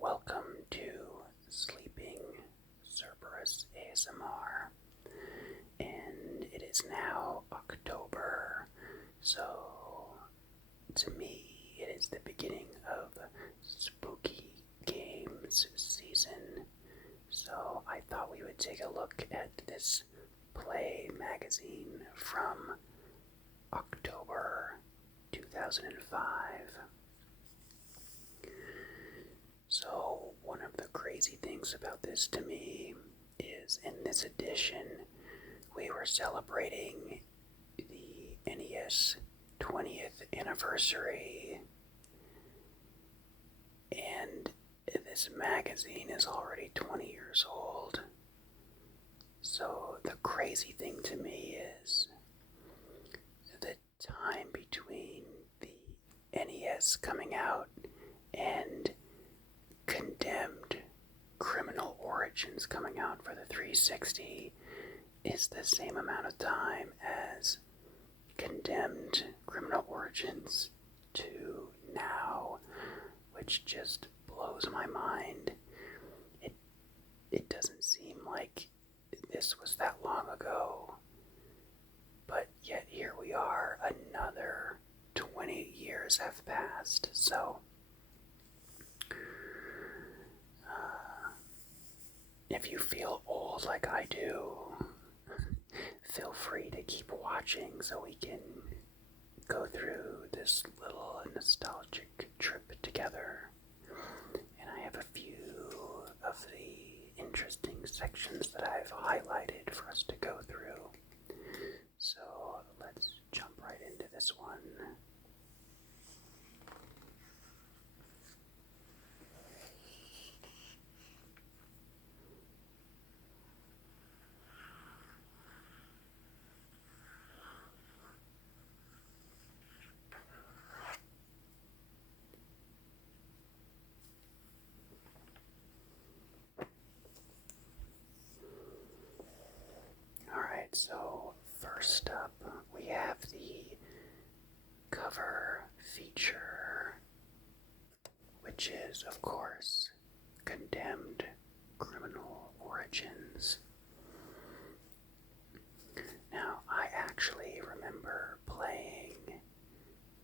Welcome to Sleeping Cerberus ASMR, and it is now October, so to me it is the beginning of spooky games season, so I thought we would take a look at this Play magazine from October 2005. So, one of the crazy things about this to me is in this edition, we were celebrating the NES 20th anniversary, and this magazine is already 20 years old. So, the crazy thing to me is the time between the NES coming out and Condemned Criminal Origins coming out for the 360 is the same amount of time as Condemned Criminal Origins to now, which just blows my mind. It doesn't seem like this was that long ago, but yet here we are, another 20 years have passed, so if you feel old like I do, feel free to keep watching so we can go through this little nostalgic trip together. And I have a few of the interesting sections that I've highlighted for us to go through. So let's jump right into this one. Alright, so first up we have the cover feature, which is, of course, Condemned Criminal Origins. Now, I actually remember playing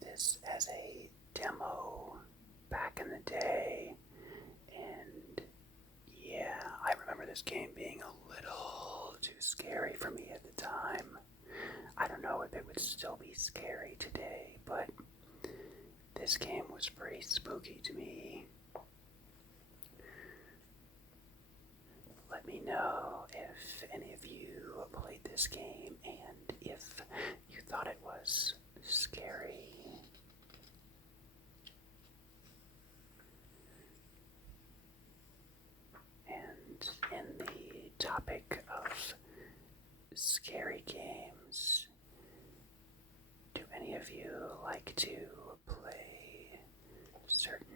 this as a demo back in the day, and yeah, I remember this game being a little too scary for me at the time. I don't know if it would still be scary today, but this game was pretty spooky to me. Let me know if any of you played this game and if you thought it was scary. And in the topic of scary games, do any of you like to play certain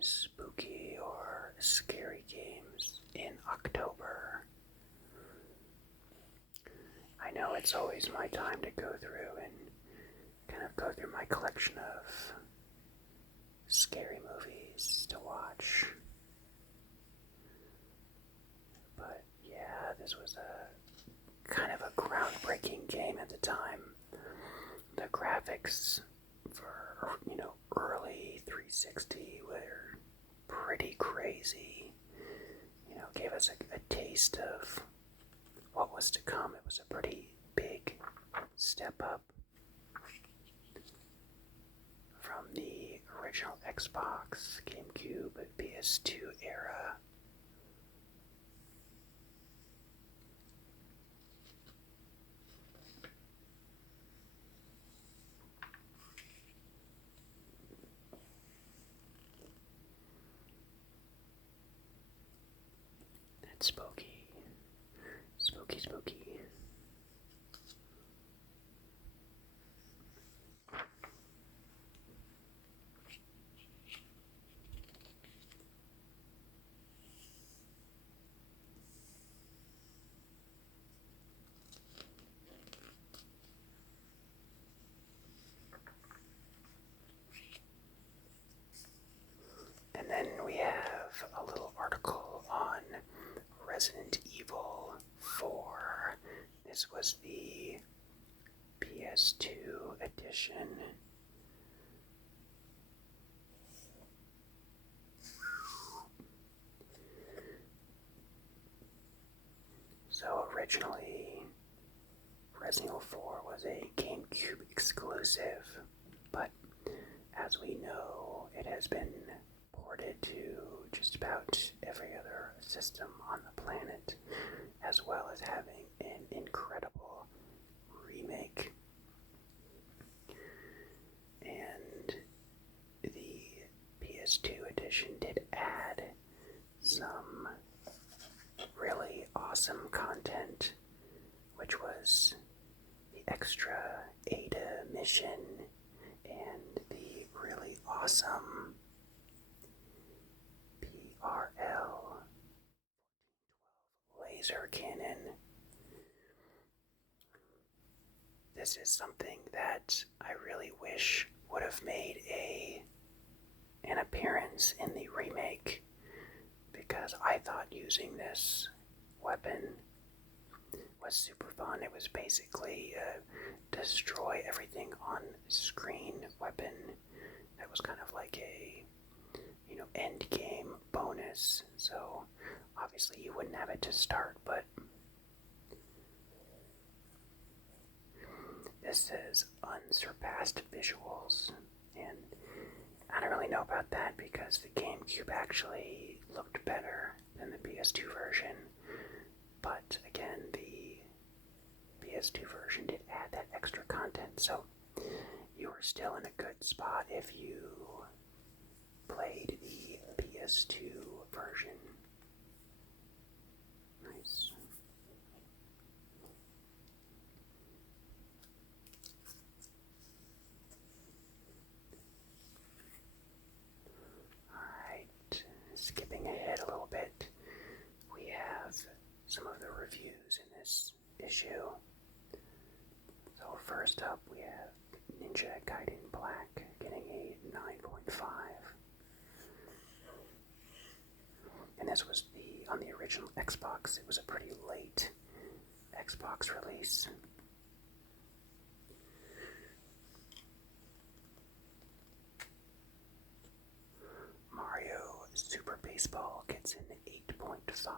spooky or scary games in October? I know it's always my time to go through and kind of go through my collection of scary movies to watch. But yeah, this was a kind of a groundbreaking game at the time. The graphics for, early 360 were pretty crazy. Gave us a taste of what was to come. It was a pretty big step up from the original Xbox, GameCube, PS2 era. That's spooky. Spooky, spooky. And then we have this was the PS2 edition. So originally, Resident Evil 4 was a GameCube exclusive, but as we know, it has been ported to just about every other system on the planet, as well as having an incredible remake. And the PS2 edition did add some really awesome content, which was the extra Ada mission and the really awesome PRL laser cannon. This is something that I really wish would have made an appearance in the remake, because I thought using this weapon was super fun. It was basically a destroy everything on screen weapon that was kind of like a, end game bonus. So obviously you wouldn't have it to start, but this says unsurpassed visuals, and I don't really know about that because the GameCube actually looked better than the PS2 version. But again, the PS2 version did add that extra content, so you were still in a good spot if you played the PS2 version. Nice. Alright, skipping ahead a little bit, we have some of the reviews in this issue. So first up, we have Ninja Gaiden Black getting a 9.5. And this was on the original Xbox. It was a pretty late Xbox release. Mario Super Baseball gets an 8.5.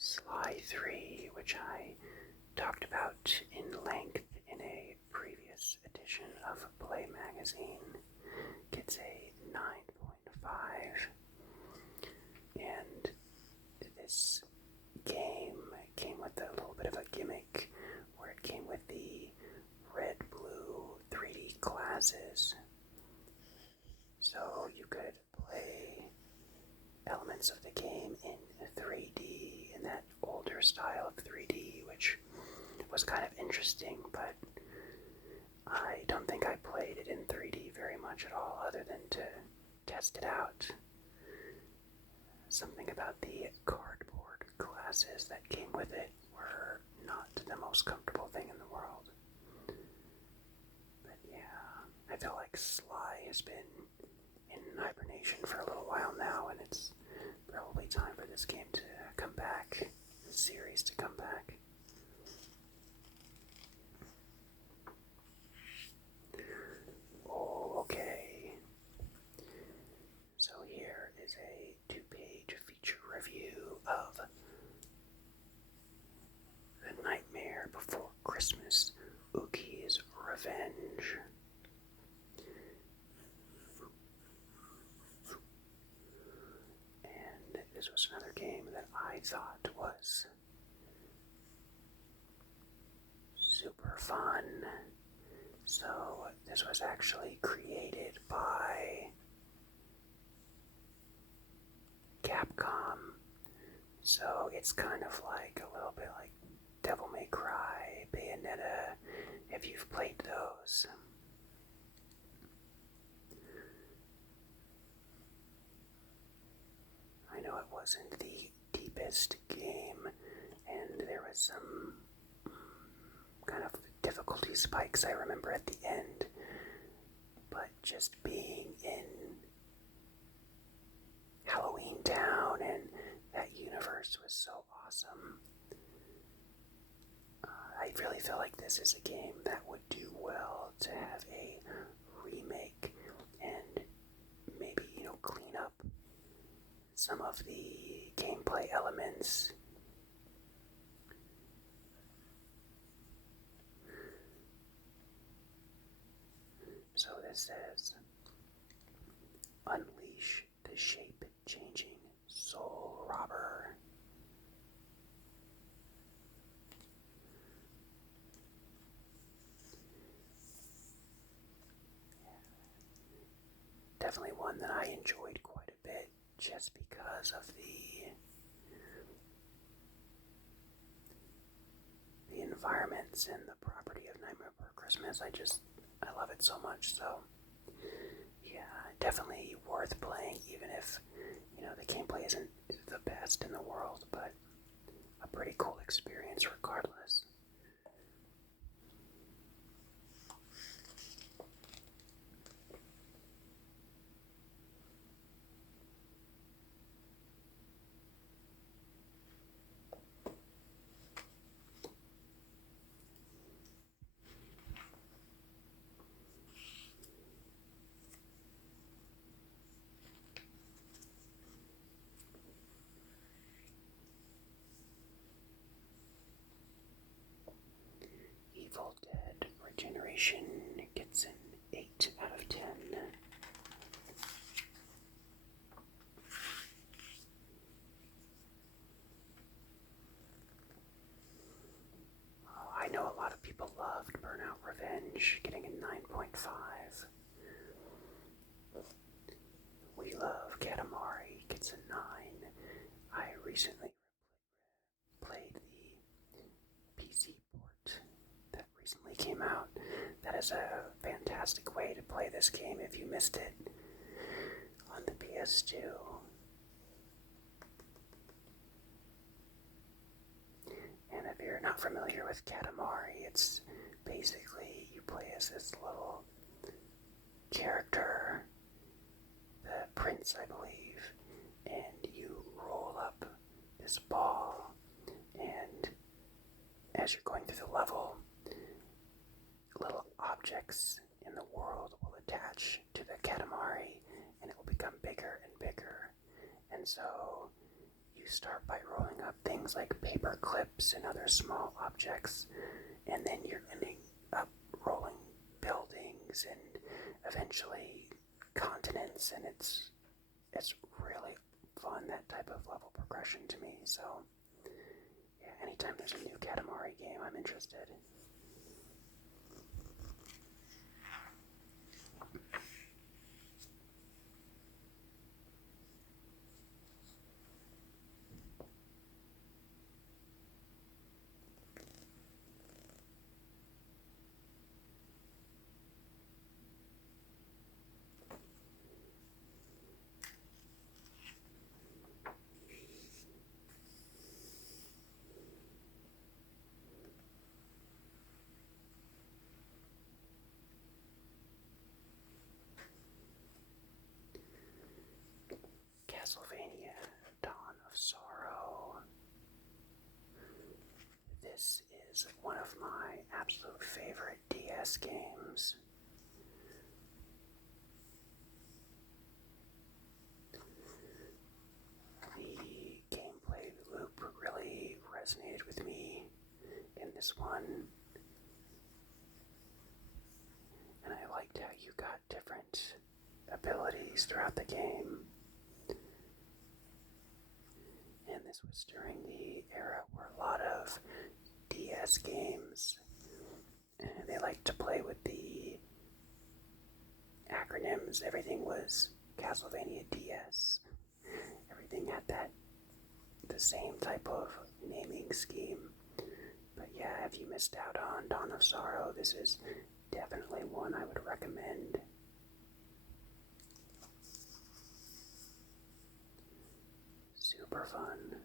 Sly 3, which I talked about in length in a previous edition of Play Magazine, gets a 9.5. And this game came with a little bit of a gimmick where it came with the red-blue 3D glasses. So you could play elements of the game in 3D, in that older style of 3D, which was kind of interesting, but I don't think I played it in 3D very much at all, other than to test it out. Something about the cardboard glasses that came with it were not the most comfortable thing in the world. But yeah, I feel like Sly has been in hibernation for a little while now, and it's probably time for this game to come back, this series to come back. Oh, okay. So here is a 2-page feature review of The Nightmare Before Christmas, Oogie's Revenge. And this was another game that I thought was super fun. So this was actually created by Capcom. So it's kind of like a little bit like Devil May Cry, Bayonetta, if you've played those. I know it wasn't the deepest game, and there was some difficulty spikes I remember at the end, but just being in Halloween Town and that universe was so awesome. I really feel like this is a game that would do well to have a remake and maybe, clean up some of the gameplay elements. So this says, unleash the shape-changing soul robber. Definitely one that I enjoyed quite a bit just because of the environments and the property of Nightmare Before Christmas. I love it so much. So yeah, definitely worth playing, even if the gameplay isn't the best in the world, but a pretty cool experience regardless. Evil Dead Regeneration gets an 8 out of 10. Oh, I know a lot of people loved Burnout Revenge, getting a 9.5. We Love Katamari gets a 9. I recently played the PC port that recently came out. That is a fantastic way to play this game if you missed it on the PS2. And if you're not familiar with Katamari, it's basically you play as this little character, the prince, I believe, and you roll up this ball, and as you're going through the level, little objects in the world will attach to the Katamari, and it will become bigger and bigger. And so you start by rolling up things like paper clips and other small objects, and then you're ending up rolling buildings and eventually continents, and it's really fun, that type of level progression to me. So yeah, anytime there's a new Katamari game, I'm interested. Castlevania, Dawn of Sorrow. This is one of my absolute favorite DS games. The gameplay loop really resonated with me in this one, and I liked how you got different abilities throughout the game. And this was during the era where a lot of DS games, they like to play with the acronyms. Everything was Castlevania DS. Everything had the same type of naming scheme. But yeah, if you missed out on Dawn of Sorrow, this is definitely one I would recommend. Super fun.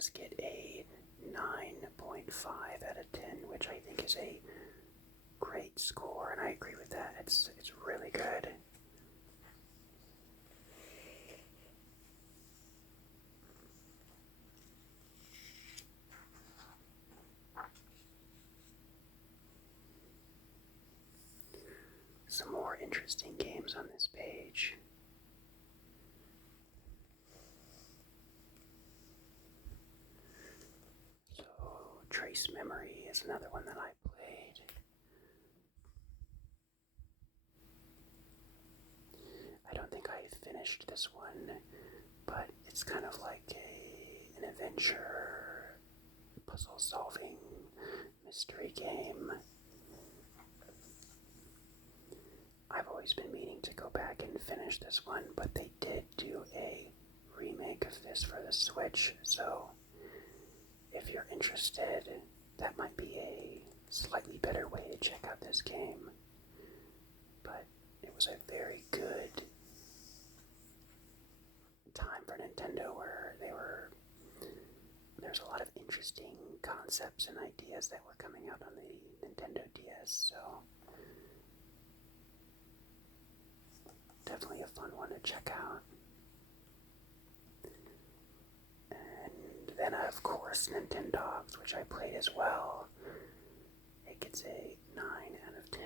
does get a 9.5 out of 10, which I think is a great score, and I agree with that. It's really good. Some more interesting games on this page. So, Trace Memory is another one that I played. I don't think I finished this one, but it's kind of like an adventure, puzzle solving, mystery game. I've always been meaning to go back and finish this one, but they did do a remake of this for the Switch, so if you're interested, that might be a slightly better way to check out this game. But it was a very good time for Nintendo where there's a lot of interesting concepts and ideas that were coming out on the Nintendo DS, so definitely a fun one to check out. And then, of course, Nintendogs, which I played as well. It gets a 9 out of 10.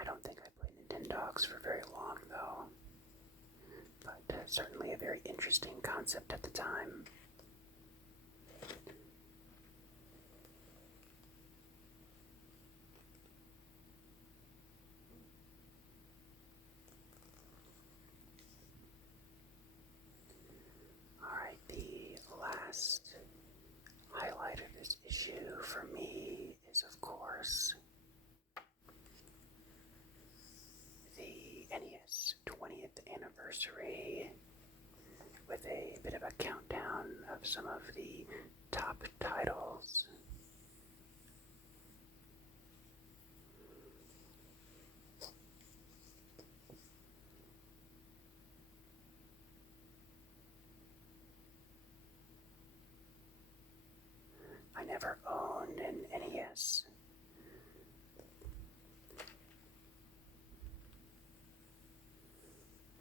I don't think I played Nintendogs for very long, though. But certainly a very interesting concept at the time. Alright, the last highlight of this issue for me is, of course, the NES 20th anniversary, with a bit of a countdown of some of the top titles. I never owned an NES.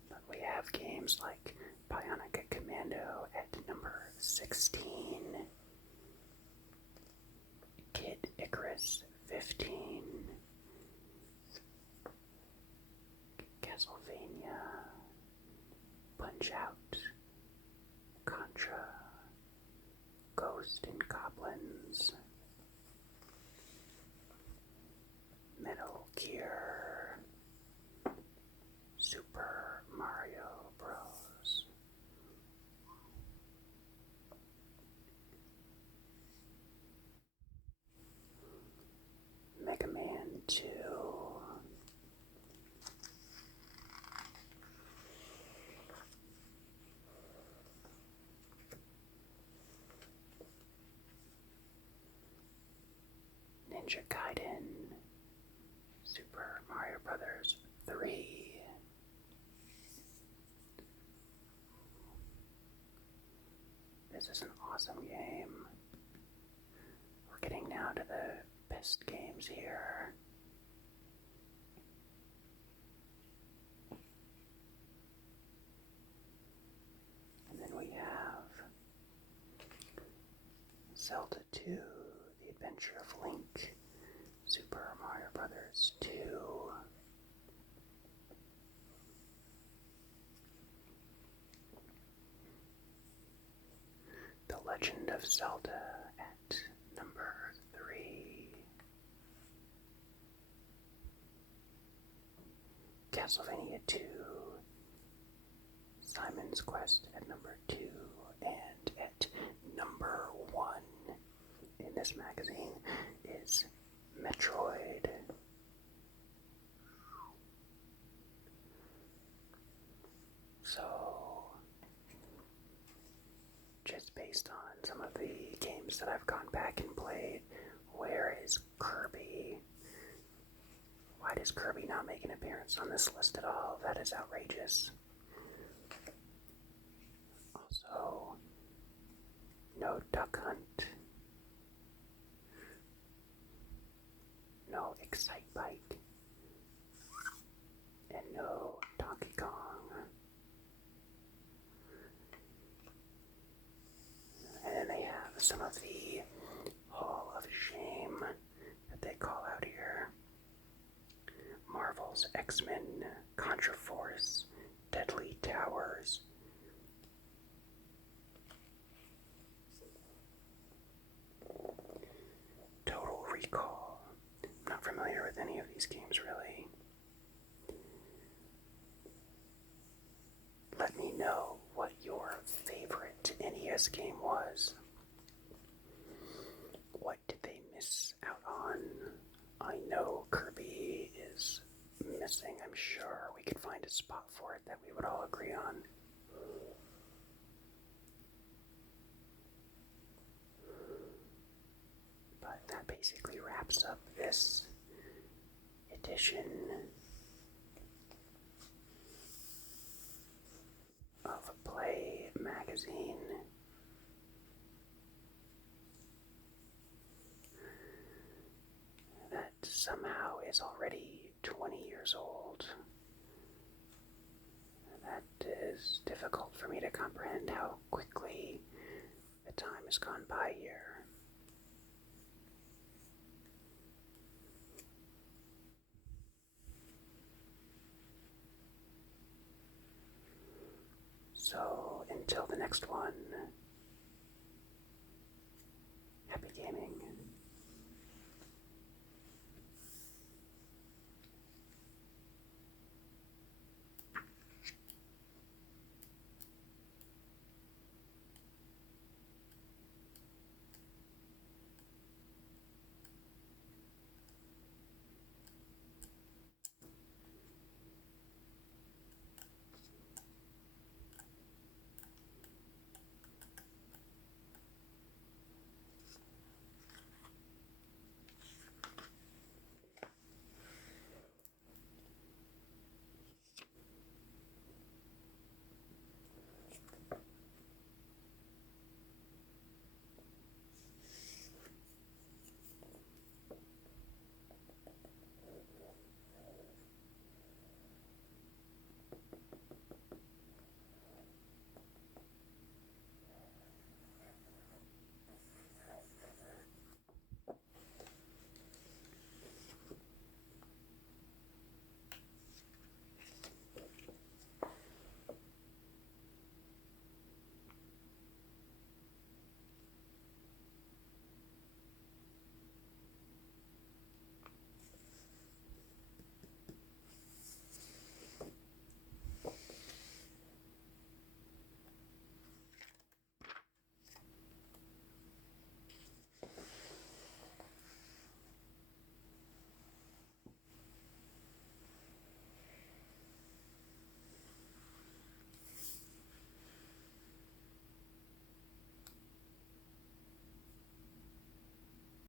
But we have games like Bionic Commando at number 16, Kid Icarus 15, Castlevania, Punch-Out, Contra, Ghost and Goblins, Metal Gear, Super Mario Bros. Mega Man 2, Ninja Gaiden, Super Mario Brothers 3, this is an awesome game. We're getting now to the best games here. And then we have Zelda 2, The Adventure of Link, Super Mario Brothers 2, The Legend of Zelda at number 3, Castlevania 2, Simon's Quest at number 2, and at number 1 in this magazine is Metroid. So, just based on some of the games that I've gone back and played, where is Kirby? Why does Kirby not make an appearance on this list at all? That is outrageous. Also, No Duck Hunt. No Excite Bike. And no Donkey Kong. And then they have some of the Hall of Shame that they call out here. Marvel's X-Men, Contra Force, Deadly Towers. Total Recall. I'm not familiar with any of these games really. Let me know what your favorite NES game was. What did they miss out on? I know Kirby is missing. I'm sure we could find a spot for it that we would all agree on. But that basically wraps up this edition of Play Magazine. That somehow is already 20 years old. That is difficult for me to comprehend how quickly the time has gone by here. So, until the next one,